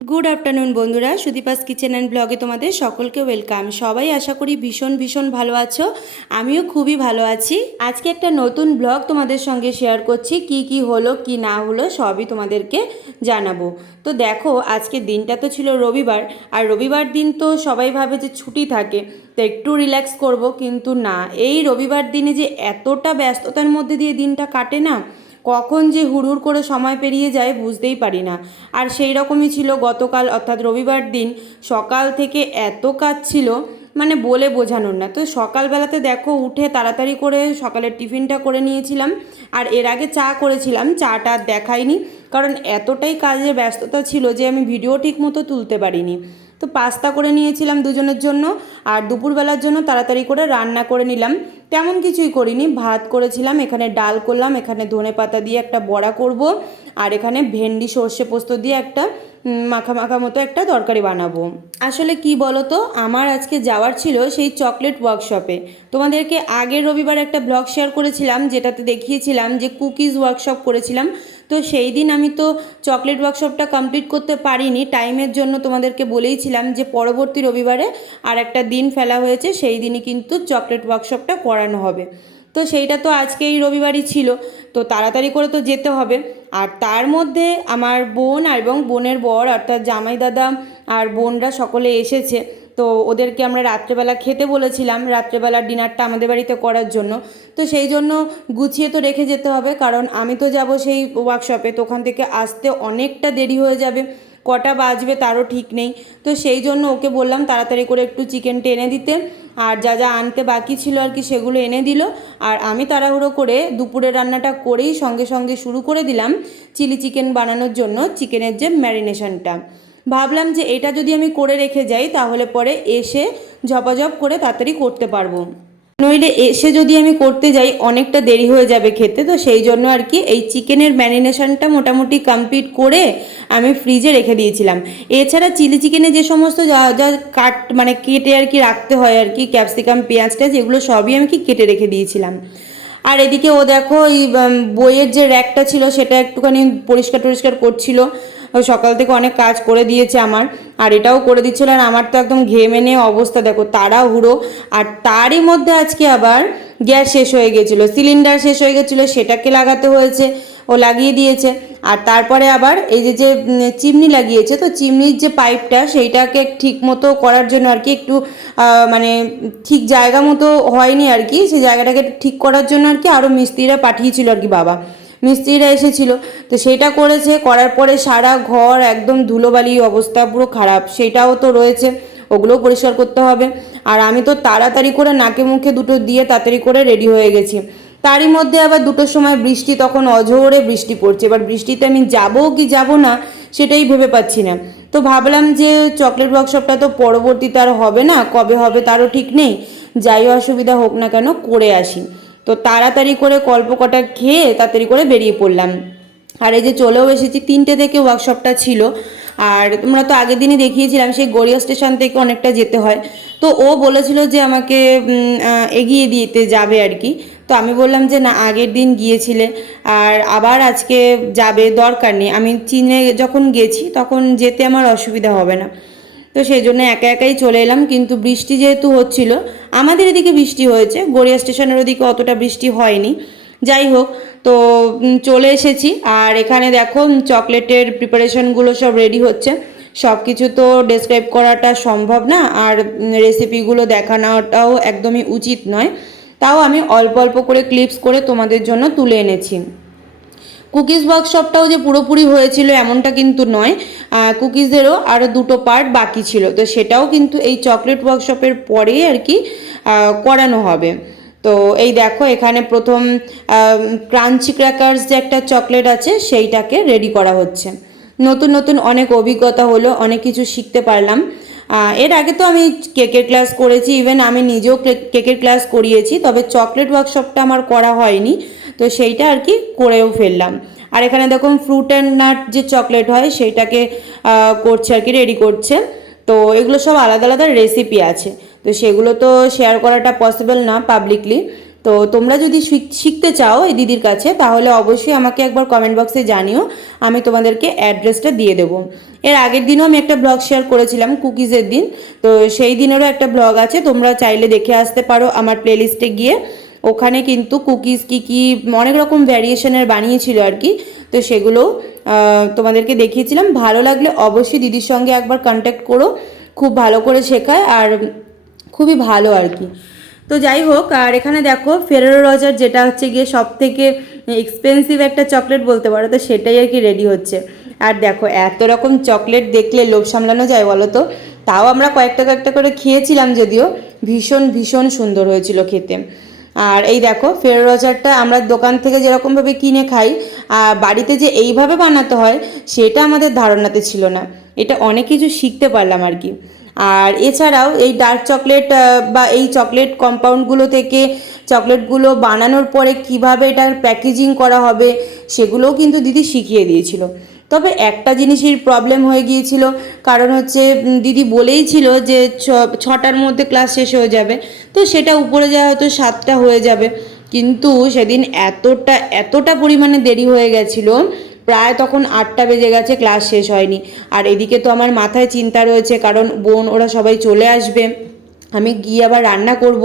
Good afternoon বন্ধুরা। Sudipa's kitchen and ব্লগে তোমাদের সকলকে ওয়েলকাম সবাই আশা করি ভীষণ ভীষণ ভালো আছো। আমিও খুবই ভালো আছি। আজকে একটা নতুন ব্লগ তোমাদের সঙ্গে শেয়ার করছি। কি কি হলো, কি না হলো, সবই তোমাদেরকে জানাব। তো দেখো, আজকে দিনটা তো ছিল রবিবার। আর রবিবার দিন তো সবাই ভাবে যে ছুটি থাকে। তো একটু রিল্যাক্স করব, কিন্তু না। এই রবিবার দিনে যে এতটা ব্যস্ততার মধ্যে দিয়ে দিনটা কাটে না কখন যে হুড়হুড় করে সময় পেরিয়ে যায় বুঝতেই পারি না। আর সেই রকমই ছিল গতকাল, অর্থাৎ রবিবার দিন, সকাল থেকে এত কাজ ছিল মানে বলে বোঝানোর না। তো সকালবেলাতে দেখো, উঠে তাড়াতাড়ি করে সকালের টিফিনটা করে নিয়েছিলাম, আর এর আগে চা করেছিলাম, চাটা দেখাইনি, কারণ এতটাই কাজের ব্যস্ততা ছিল যে আমি ভিডিও ঠিক মতো তুলতে পারিনি। তো পাস্তা করে নিয়েছিলাম দুজনের জন্য, আর দুপুরবেলার জন্য তাড়াতাড়ি করে রান্না করে নিলাম। তেমন কিছুই করিনি। ভাত করেছিলাম, এখানে ডাল করলাম, এখানে ধনে পাতা দিয়ে একটা বড়া করব, আর এখানে ভেন্ডি, সর্ষে পোস্ত দিয়ে একটা মাখা মাখা মতো একটা তরকারি বানাবো। আসলে কি বলো তো আমার আজকে যাওয়ার ছিল সেই চকলেট ওয়ার্কশপে তোমাদেরকে আগের রবিবার একটা ব্লগ শেয়ার করেছিলাম, যেটাতে দেখিয়েছিলাম যে কুকিজ ওয়ার্কশপ করেছিলাম। তো সেই দিন আমি তো চকলেট ওয়ার্কশপটা কমপ্লিট করতে পারিনি টাইমের জন্য তোমাদেরকে বলেইছিলাম যে পরবর্তী রবিবারে আর একটা দিন ফেলা হয়েছে, সেই দিনই কিন্তু চকলেট ওয়ার্কশপটা করানো হবে। তো সেইটা তো আজকে এই রবিবারই ছিল। তো তাড়াতাড়ি করে তো যেতে হবে। আর তার মধ্যে আমার বোন আর এবং বোনের বর, অর্থাৎ জামাই দাদা আর বোনরা সকলে এসেছে। তো ওদেরকে আমরা রাত্রেবেলা খেতে বলেছিলাম, রাত্রেবেলার ডিনারটা আমাদের বাড়িতে করার জন্য। তো সেই জন্য গুছিয়ে তো রেখে যেতে হবে। কারণ আমি তো যাব সেই ওয়ার্কশপে তো ওখান থেকে আসতে অনেকটা দেরি হয়ে যাবে। কটা বাজবে তারও ঠিক নেই। তো সেই জন্য ওকে বললাম তাড়াতাড়ি করে একটু চিকেনটা এনে দিতে। আর যা যা আনতে বাকি ছিল আর কি সেগুলো এনে দিল। আর আমি তাড়াহুড়ো করে দুপুরের রান্নাটা করেই সঙ্গে সঙ্গে শুরু করে দিলাম চিলি চিকেন বানানোর জন্য চিকেনের যে ম্যারিনেশনটা। ভাবলাম যে এটা যদি আমি করে রেখে যাই তাহলে পরে এসে ঝপাঝপ করে তাড়াতাড়ি করতে পারব। নইলে এসে যদি আমি করতে যাই, অনেকটা দেরি হয়ে যাবে খেতে, তো সেই জন্য আর কি এই চিকেনের ম্যারিনেশনটা মোটামুটি কমপ্লিট করে আমি ফ্রিজে রেখে দিয়েছিলাম। এছাড়া চিলি চিকেনে যে সমস্ত যা যা কাট মানে কেটে আর কি রাখতে হয় আর কি ক্যাপসিকাম পেঁয়াজ পেঁয়াজটা এগুলো সবই আমি কি কেটে রেখে দিয়েছিলাম। আর এদিকে ও দেখো, এই বইয়ের যে র্যাকটা ছিল, সেটা একটুখানি পরিষ্কার টরিষ্কার করছিল। সকাল থেকে অনেক কাজ করে দিয়েছে আমার। আর এটাও করে দিচ্ছিল আর আমার তো একদম ঘেমে নিয়ে অবস্থা, দেখো, তাড়াহুড়ো। আর তারই মধ্যে আজকে আবার গ্যাস শেষ হয়ে গেছিল, সিলিন্ডার শেষ হয়ে গেছিল, সেটাকে লাগাতে হয়েছে, ও লাগিয়ে দিয়েছে। আর তারপরে আবার এই যে যে চিমনি লাগিয়েছে, তো চিমনির যে পাইপটা, সেইটাকে ঠিক মতো করার জন্য আর কি একটু মানে ঠিক জায়গা মতো হয়নি আর কি, সেই জায়গাটাকে ঠিক করার জন্য আর কি আরও মিস্ত্রিরা পাঠিয়েছিল আর কি বাবা। মিস্ত্রিরা এসেছিল। তো সেটা করেছে, করার পরে সারা ঘর একদম ধুলোবালি অবস্থা, পুরো খারাপ। সেটাও তো রয়েছে, ওগুলোও পরিষ্কার করতে হবে। আর আমি তো তাড়াতাড়ি করে নাকে মুখে দুটো দিয়ে তাড়াতাড়ি করে রেডি হয়ে গেছি। তারই মধ্যে আবার দুটোর সময় বৃষ্টি, তখন অঝোরে বৃষ্টি পড়ছে। এবার বৃষ্টিতে আমি যাব কি যাব না, সেটাই ভেবে পাচ্ছি না। তো ভাবলাম যে চকলেট ওয়ার্কশপটা তো পরবর্তীতে আর হবে না, কবে হবে তারও ঠিক নেই। যাই অসুবিধা হোক না কেন, করে আসি। তো তাড়াতাড়ি করে কল্প কটা খেয়ে তাড়াতাড়ি করে বেরিয়ে পড়লাম। আর এই যে চলেও এসেছি, তিনটে থেকে ওয়ার্কশপটা ছিল। আর তোমরা তো আগের দিনই দেখিয়েছিলাম, সেই গড়িয়া স্টেশন থেকে অনেকটা যেতে হয়। তো ও বলেছিল যে আমাকে এগিয়ে দিতে যাবে আর কি। তো আমি বললাম যে না, আগের দিন গিয়েছিলে। আর আবার আজকে যাবে, দরকার নেই। আমি চীনে যখন গেছি, তখন যেতে আমার অসুবিধা হবে না। তো সেই জন্য একা একাই চলে এলাম, কিন্তু বৃষ্টি যেহেতু হচ্ছিল আমাদের এদিকে বৃষ্টি হয়েছে, গড়িয়া স্টেশনের ওদিকে অতটা বৃষ্টি হয়নি। যাই হোক, তো চলে এসেছি। আর এখানে দেখো চকলেটের প্রিপারেশনগুলো সব রেডি হচ্ছে। সব কিছু তো ডেসক্রাইব করাটা সম্ভব না, আর রেসিপিগুলো দেখানোটাও একদমই উচিত নয়। তাও আমি অল্প অল্প করে ক্লিপস করে তোমাদের জন্য তুলে এনেছি। কুকিজ ওয়ার্কশপটাও যে পুরোপুরি হয়েছিল এমনটা কিন্তু নয়। কুকিজেরও আরও দুটো পার্ট বাকি ছিল। তো সেটাও কিন্তু এই চকলেট ওয়ার্কশপের পরেই আর কি করানো হবে। তো এই দেখো, এখানে প্রথম ক্রাঞ্চি ক্র্যাকার্স যে একটা চকলেট আছে, সেইটাকে রেডি করা হচ্ছে। নতুন নতুন অনেক অভিজ্ঞতা হলো, অনেক কিছু শিখতে পারলাম। এর আগে তো আমি কেকের ক্লাস করেছি ইভেন আমি নিজেও কেকের ক্লাস করিয়েছি, তবে চকলেট ওয়ার্কশপটা আমার করা হয়নি, তো সেইটা আর কি করেও ফেললাম। আর এখানে দেখুন ফ্রুট অ্যান্ড নাট যে চকলেট হয়, সেইটাকে করছে আর কি রেডি করছে। তো এগুলো সব আলাদা আলাদা রেসিপি আছে। তো সেগুলো তো শেয়ার করাটা পসিবল না পাবলিকলি তো তোমরা যদি শিখ- শিখতে চাও এই দিদির কাছে, তাহলে অবশ্যই আমাকে একবার কমেন্ট বক্সে জানিও। আমি তোমাদেরকে অ্যাড্রেসটা দিয়ে দেবো। এর আগের দিনও আমি একটা ব্লগ শেয়ার করেছিলাম কুকিজের দিন। তো সেই দিনেরও একটা ব্লগ আছে, তোমরা চাইলে দেখে আসতে পারো আমার প্লেলিস্টে গিয়ে। ওখানে কিন্তু কুকিজ কি কি, অনেক রকম ভ্যারিয়েশনের বানিয়েছিল আর কি। তো সেগুলো তোমাদেরকে দেখিয়েছিলাম। ভালো লাগলে অবশ্যই দিদির সঙ্গে একবার কন্ট্যাক্ট করো। খুব ভালো করে শেখায় আর খুবই ভালো আর কি। তো যাই হোক, আর এখানে দেখো ফেরারো রজার যেটা হচ্ছে গিয়ে সব থেকে এক্সপেন্সিভ একটা চকলেট বলতে পারো, তো সেটাই আর কি রেডি হচ্ছে। আর দেখো, এত রকম চকলেট দেখলে লোভ সামলানো যায় বলো তো? তাও আমরা কয়েকটা কয়েকটা করে খেয়েছিলাম যদিও, ভীষণ ভীষণ সুন্দর হয়েছিল খেতে। আর এই দেখো ফেরো রজারটা আমরা দোকান থেকে যেরকমভাবে কিনে খাই, আর বাড়িতে যে এইভাবে বানাতে হয়, সেটা আমাদের ধারণাতে ছিল না। এটা অনেক কিছু শিখতে পারলাম আর কি। আর এছাড়াও এই ডার্ক চকলেট বা এই চকলেট কম্পাউন্ডগুলো থেকে চকলেটগুলো বানানোর পরে কীভাবে এটার প্যাকেজিং করা হবে সেগুলোও কিন্তু দিদি শিখিয়ে দিয়েছিল। তবে একটা জিনিসের প্রবলেম হয়ে গিয়েছিল, কারণ হচ্ছে দিদি বলেই ছিল যে ছটার মধ্যে ক্লাস শেষ হয়ে যাবে, তো সেটা উপরে যাওয়া হয়তো সাতটা হয়ে যাবে। কিন্তু সেদিন এতটা এতটা পরিমাণে দেরি হয়ে গেছিল প্রায় তখন আটটা বেজে গেছে ক্লাস শেষ হয়নি। আর এদিকে তো আমার মাথায় চিন্তা রয়েছে, কারণ বোন, ওরা সবাই চলে আসবে। আমি গিয়ে আবার রান্না করব।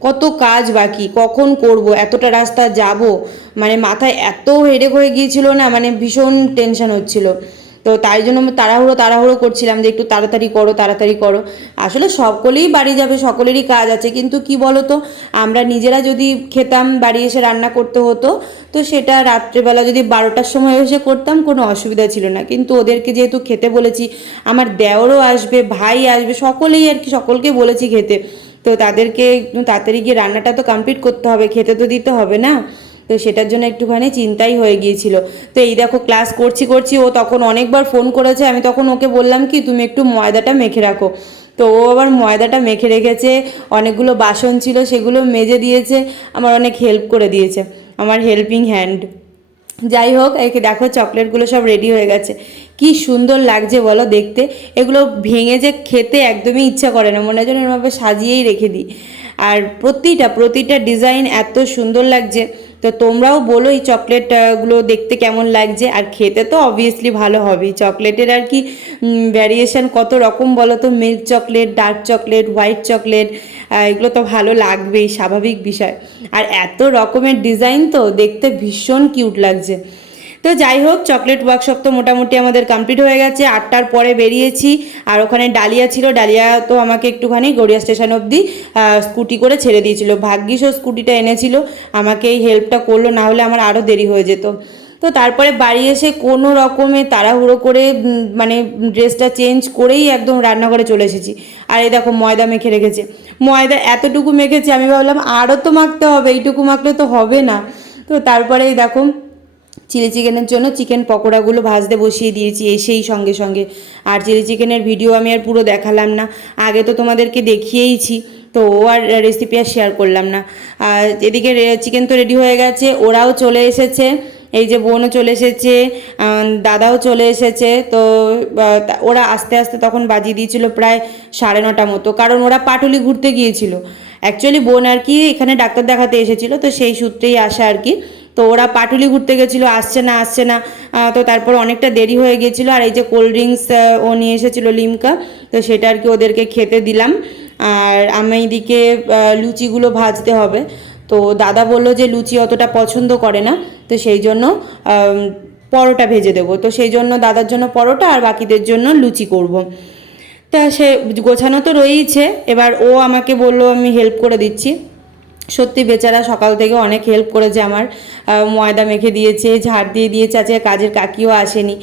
কত কাজ বাকি, কখন করব? এতটা রাস্তা যাব? মানে মাথায় এত হেডেক হয়ে গিয়েছিল না মানে ভীষণ টেনশন হচ্ছিল। তো তাই জন্য তাড়াহুড়ো তাড়াহুড়ো করছিলাম যে একটু তাড়াতাড়ি করো তাড়াতাড়ি করো। আসলে সকলেই বাড়ি যাবে, সকলেরই কাজ আছে। কিন্তু কি বলো তো আমরা নিজেরা যদি খেতাম, বাড়ি এসে রান্না করতে হতো, তো সেটা রাত্রেবেলা যদি বারোটার সময় এসে করতাম, কোনো অসুবিধা ছিল না। কিন্তু ওদেরকে যেহেতু খেতে বলেছি, আমার দেওরও আসবে, ভাই আসবে, সকলেই আর কি, সকলকে বলেছি খেতে। তো তাদেরকে, তাড়াতাড়ি গিয়ে রান্নাটা তো কমপ্লিট করতে হবে, খেতে তো দিতে হবে না। তো সেটার জন্য একটুখানি চিন্তাই হয়ে গিয়েছিল। তো এই দেখো ক্লাস করছি করছি, ও তখন অনেকবার ফোন করেছে, আমি তখন ওকে বললাম কি, তুমি একটু ময়দাটা মেখে রাখো। তো ও আবার ময়দাটা মেখে রেখেছে, অনেকগুলো বাসন ছিল, সেগুলো মেজে দিয়েছে, আমার অনেক হেল্প করে দিয়েছে, আমার হেল্পিং হ্যান্ড যাই হোক, একে দেখো চকলেটগুলো সব রেডি হয়ে গেছে। কি সুন্দর লাগছে বলো দেখতে। এগুলো ভেঙে যে খেতে একদমই ইচ্ছা করে না, মনে হয় যেন সাজিয়েই রেখে দিই। আর প্রতিটা প্রতিটা ডিজাইন এত সুন্দর লাগছে। তো তোমরাও বলো এই চকলেটগুলো দেখতে কেমন লাগছে? আর খেতে তো অবভিয়াসলি ভালো হবেই চকলেটের আর কি ভ্যারিয়েশন কত রকম বলো তো? Milk chocolate dark chocolate white chocolate এগুলো তো ভালো লাগবেই, স্বাভাবিক বিষয়। আর এত রকমের ডিজাইন তো দেখতে ভীষণ কিউট লাগছে। তো যাই হোক চকলেট ওয়ার্কশপ তো মোটামুটি আমাদের কমপ্লিট হয়ে গেছে। আটটার পরে বেরিয়েছি, আর ওখানে ডালিয়া ছিল। ডালিয়া তো আমাকে একটুখানি গড়িয়া স্টেশন অবধি স্কুটি করে ছেড়ে দিয়েছিল। ভাগ্যিস ও স্কুটিটা এনেছিল, আমাকে এই হেল্পটা করল, না হলে আমার আরও দেরি হয়ে যেত। তো তারপরে বাড়ি এসে কোনো রকমে তাড়াহুড়ো করে মানে ড্রেসটা চেঞ্জ করেই একদম রান্নাঘরে চলে এসেছি। আর এই দেখো, ময়দা মেখে রেখেছে। ময়দা এতটুকু মেখেছে, আমি ভাবলাম আরও তো মাখতে হবে, এইটুকু মাখলে তো হবে না। তো তারপরে দেখো চিলি চিকেনের জন্য চিকেন পকোড়াগুলো ভাজতে বসিয়ে দিয়েছি এসেই সঙ্গে সঙ্গে। আর চিলি চিকেনের ভিডিও আমি আর পুরো দেখালাম না। আগে তো তোমাদেরকে দেখিয়েইছি, তো ও আর রেসিপি আর শেয়ার করলাম না। আর এদিকে চিকেন তো রেডি হয়ে গেছে, ওরাও চলে এসেছে, এই যে বোনও চলে এসেছে দাদাও চলে এসেছে, তো ওরা আস্তে আস্তে তখন বাজিয়ে দিয়েছিল প্রায় সাড়ে নটা মতো, কারণ ওরা পাটুলি ঘুরতে গিয়েছিল। অ্যাকচুয়ালি বোন আর কি এখানে ডাক্তার দেখাতে এসেছিল, তো সেই সূত্রেই আসা আর কি। তো ওরা পাটুলি ঘুরতে গেছিল, আসছে না আসছে না তো তারপর অনেকটা দেরি হয়ে গেছিল, আর এই যে কোল্ড ড্রিঙ্কস ও নিয়ে এসেছিল লিমকা, তো সেটা আর কি ওদেরকে খেতে দিলাম। আর আমি এইদিকে লুচিগুলো ভাজতে হবে। তো দাদা বলল যে লুচি অতটা পছন্দ করে না, তো সেই জন্য পরোটা ভেজে দেবো। তো সেই জন্য দাদার জন্য পরোটা আর বাকিদের জন্য লুচি করব। তা সে গোছানো তো রয়েইছে, এবার ও আমাকে বলল আমি হেল্প করে দিচ্ছি। সত্যি বেচারা সকাল থেকে অনেক হেল্প করেছে আমার। ময়দা মেখে দিয়েছে, ঝাড় দিয়ে দিয়েছে, আজকে কাজের কাকিও আসেনি।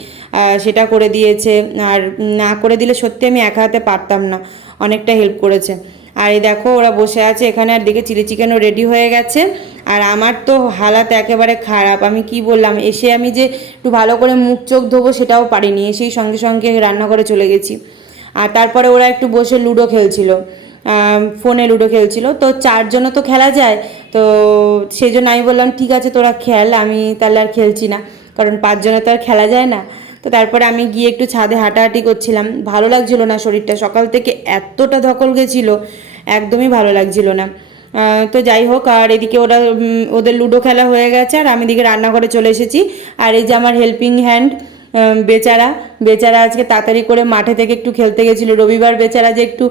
সেটা করে দিয়েছে। আর না করে দিলে সত্যি আমি একা হাতে পারতাম না। অনেকটা হেল্প করেছে। আর এই দেখো, ওরা বসে আছে এখানে, আর দিকে চিলি চিকেনও রেডি হয়ে গেছে। আর আমার তো হালাত একেবারে খারাপ। আমি কি বললাম, এসে আমি যে একটু ভালো করে মুখ চোখ ধোবো সেটাও পারিনি। এসেই সঙ্গে সঙ্গে রান্নাঘরে চলে গেছি। আর তারপরে ওরা একটু বসে লুডো খেলছিল। ফোনে লুডো খেলছিল। তো চারজনও তো খেলা যায়। তো সেই জন্য আমি বললাম, ঠিক আছে, তোরা খেল, আমি তাহলে আর খেলছি না। কারণ পাঁচজনে তো আর খেলা যায় না। তো তারপরে আমি গিয়ে একটু ছাদে হাঁটাহাঁটি করছিলাম। ভালো লাগছিল না শরীরটা। সকাল থেকে এতটা ধকল গেছিল, একদমই ভালো লাগছিল না। তো যাই হোক, আর এদিকে ওরা ওদের লুডো খেলা হয়ে গেছে। আর আমি এদিকে রান্নাঘরে চলে এসেছি। আর এই যে আমার হেল্পিং হ্যান্ড বেচারা। বেচারা আজকে তাড়াতাড়ি করে মাঠে থেকে একটু খেলতে গেছিল। রবিবার বেচারা যে একটু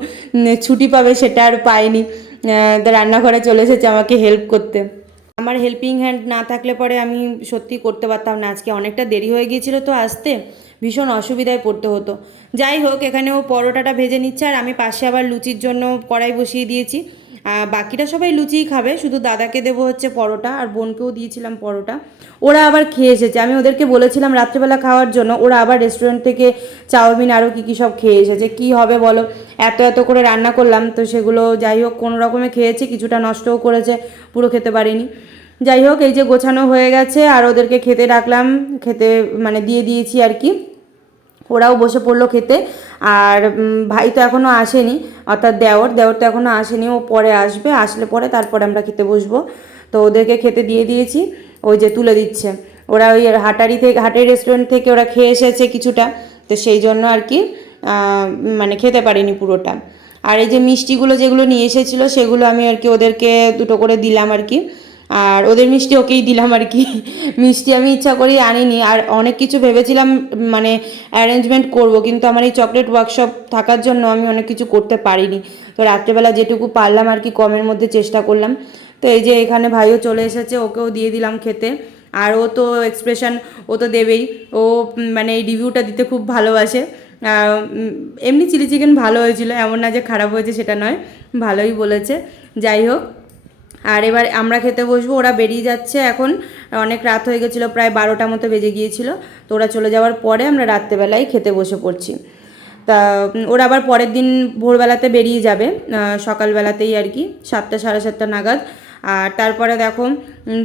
ছুটি পাবে সেটা আর পায়নি। রান্নাঘরে চলে এসেছে আমাকে হেল্প করতে। আমার হেল্পিং হ্যান্ড না থাকলে পরে আমি সত্যি করতে পারতাম না। আজকে অনেকটা দেরি হয়ে গিয়েছিল তো আসতে। ভীষণ অসুবিধায় পড়তে হতো। যাই হোক, এখানে ও পরোটাটা ভেজে নিচ্ছে আর আমি পাশে আবার লুচির জন্য কড়াই বসিয়ে দিয়েছি। বাকিরা সবাই লুচিই খাবে। শুধু দাদাকে দেবো হচ্ছে পরোটা, আর বোনকেও দিয়েছিলাম পরোটা। ওরা আবার খেয়ে এসেছে। আমি ওদেরকে বলেছিলাম রাত্রেবেলা খাওয়ার জন্য, ওরা আবার রেস্টুরেন্ট থেকে চাউমিন আরও কী কী সব খেয়ে এসেছে। কী হবে বলো? এত এত করে রান্না করলাম, তো সেগুলো যাই হোক, কোনো রকমে খেয়েছে, কিছুটা নষ্টও করেছে, পুরো খেতে পারিনি। যাই হোক, এই যে গোছানো হয়ে গেছে, আর ওদেরকে খেতে ডাকলাম খেতে মানে দিয়ে দিয়েছি আর কি। ওরাও বসে পড়ল খেতে। আর ভাই তো এখনও আসেনি, অর্থাৎ দেওর। দেওর তো এখনও আসেনি, ও পরে আসবে। আসলে পরে তারপরে আমরা খেতে বসবো। তো ওদেরকে খেতে দিয়ে দিয়েছি, ওই যে তুলে দিচ্ছে। ওরা ওই হাটারি থেকে, হাটের রেস্টুরেন্ট থেকে ওরা খেয়ে এসেছে কিছুটা। তো সেই জন্য আর কি মানে খেতে পারিনি পুরোটা। আর এই যে মিষ্টিগুলো যেগুলো নিয়ে এসেছিল, সেগুলো আমি আর কি ওদেরকে দুটো করে দিলাম আর কি। আর ওদের মিষ্টি ওকেই দিলাম আর কি। মিষ্টি আমি ইচ্ছা করেই আনিনি আর অনেক কিছু ভেবেছিলাম মানে অ্যারেঞ্জমেন্ট করব, কিন্তু আমার এই চকলেট ওয়ার্কশপ থাকার জন্য আমি অনেক কিছু করতে পারিনি। তো রাত্রেবেলা যেটুকু পারলাম আর কি, কমের মধ্যে চেষ্টা করলাম। তো এই যে এখানে ভাইও চলে এসেছে, ওকেও দিয়ে দিলাম খেতে। আর ও তো এক্সপ্রেশন ও তো দেবেই। ও মানে এই রিভিউটা দিতে খুব ভালোবাসে। এমনি চিলি চিকেন ভালো হয়েছিল, এমন না যে খারাপ হয়েছে সেটা নয়, ভালোই বলেছে। যাই হোক আর এবার আমরা খেতে বসবো, ওরা বেরিয়ে যাচ্ছে এখন। অনেক রাত হয়ে গেছিল, প্রায় বারোটা মতো বেজে গিয়েছিল। তো ওরা চলে যাওয়ার পরে আমরা রাত্রেবেলায় খেতে বসে পড়ছি। তা ওরা আবার পরের দিন ভোরবেলাতে বেরিয়ে যাবে সকালবেলাতেই আর কি, সাতটা, সাড়ে সাতটা নাগাদ। আর তারপরে দেখো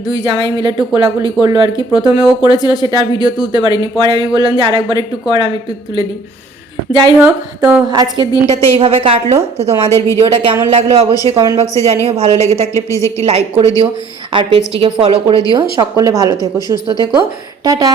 দুই জামাই মিলে একটু কোলাকুলি করল আর কি। প্রথমে ও করেছিল, সেটা আর ভিডিও তুলতে পারিনি। পরে আমি বললাম যে আরেকবার একটু কর, আমি একটু তুলে দিই যাই হোক, তো আজকের দিনটা তো এইভাবে কাটলো। তো তোমাদের ভিডিওটা কেমন লাগল অবশ্যই কমেন্ট বক্সে জানিও। ভালো লেগে থাকলে প্লিজ একটি লাইক করে দিও আর পেজটিকে ফলো করে দিও। সকলে ভালো থেকো, সুস্থ থেকো। টাটা!